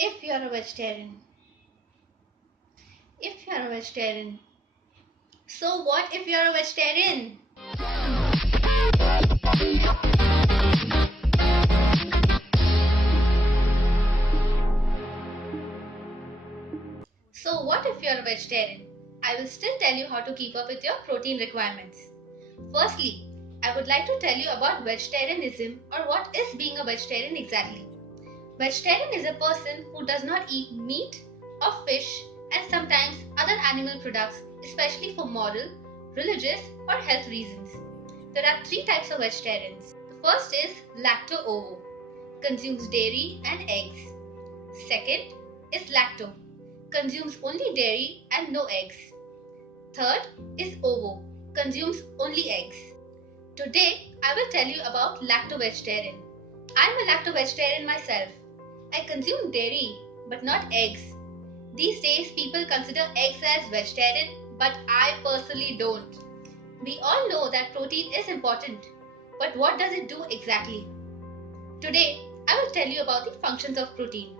If you're a vegetarian. If you're a vegetarian. So what if you're a vegetarian? So what if you're a vegetarian? I will still tell you how to keep up with your protein requirements. Firstly, I would like to tell you about vegetarianism, or what is being a vegetarian exactly. Vegetarian is a person who does not eat meat or fish and sometimes other animal products, especially for moral, religious, or health reasons. There are three types of vegetarians. The first is lacto-ovo, consumes dairy and eggs. Second is lacto, consumes only dairy and no eggs. Third is ovo, consumes only eggs. Today, I will tell you about lacto-vegetarian. I am a lacto-vegetarian myself. I consume dairy, but not eggs. These days, people consider eggs as vegetarian, but I personally don't. We all know that protein is important, but what does it do exactly? Today, I will tell you about the functions of protein.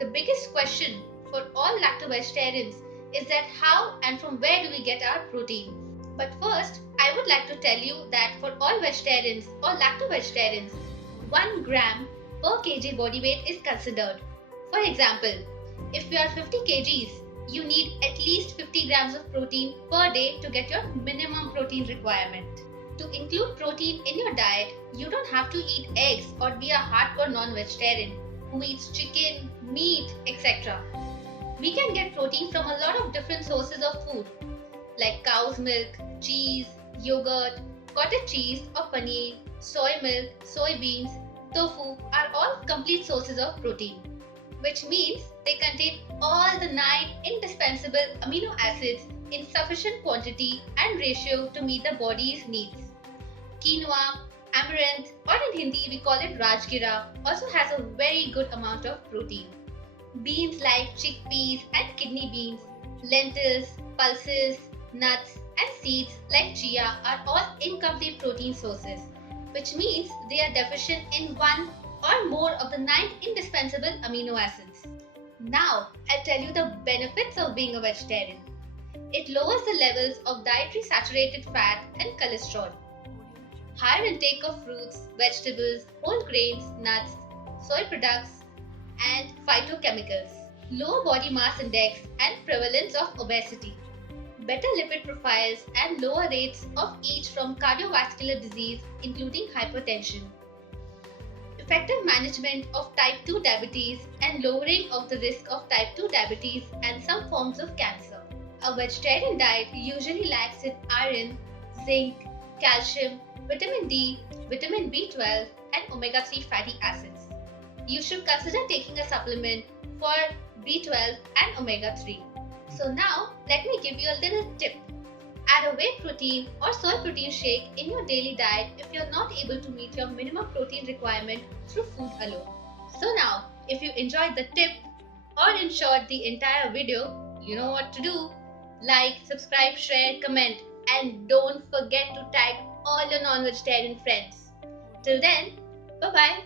The biggest question for all lacto-vegetarians is that how and from where do we get our protein? But first, I would like to tell you that for all vegetarians or lacto-vegetarians, 1 gram per kg body weight is considered. For example, if you are 50 kgs, you need at least 50 grams of protein per day to get your minimum protein requirement. To include protein in your diet, you don't have to eat eggs or be a hardcore non-vegetarian who eats chicken, meat, etc. We can get protein from a lot of different sources of food like cow's milk, cheese, yogurt, cottage cheese or paneer, soy milk, soybeans, tofu are all complete sources of protein, which means they contain all the 9 indispensable amino acids in sufficient quantity and ratio to meet the body's needs. Quinoa, amaranth, or in Hindi we call it rajgira, also has a very good amount of protein. Beans like chickpeas and kidney beans, lentils, pulses, nuts, and seeds like chia are all incomplete protein sources, which means they are deficient in one or more of the 9 indispensable amino acids. Now, I'll tell you the benefits of being a vegetarian. It lowers the levels of dietary saturated fat and cholesterol. Higher intake of fruits, vegetables, whole grains, nuts, soy products, and phytochemicals. Lower body mass index and prevalence of obesity. Better lipid profiles and lower rates of each from cardiovascular disease including hypertension. Effective management of type 2 diabetes and lowering of the risk of type 2 diabetes and some forms of cancer. A vegetarian diet usually lacks in iron, zinc, calcium, vitamin D, vitamin B12 and omega-3 fatty acids. You should consider taking a supplement for B12 and omega-3. So now, let me give you a little tip. Add a whey protein or soy protein shake in your daily diet if you're not able to meet your minimum protein requirement through food alone. So now, if you enjoyed the tip or in short the entire video, you know what to do. Like, subscribe, share, comment, and don't forget to tag all your non-vegetarian friends. Till then, bye-bye.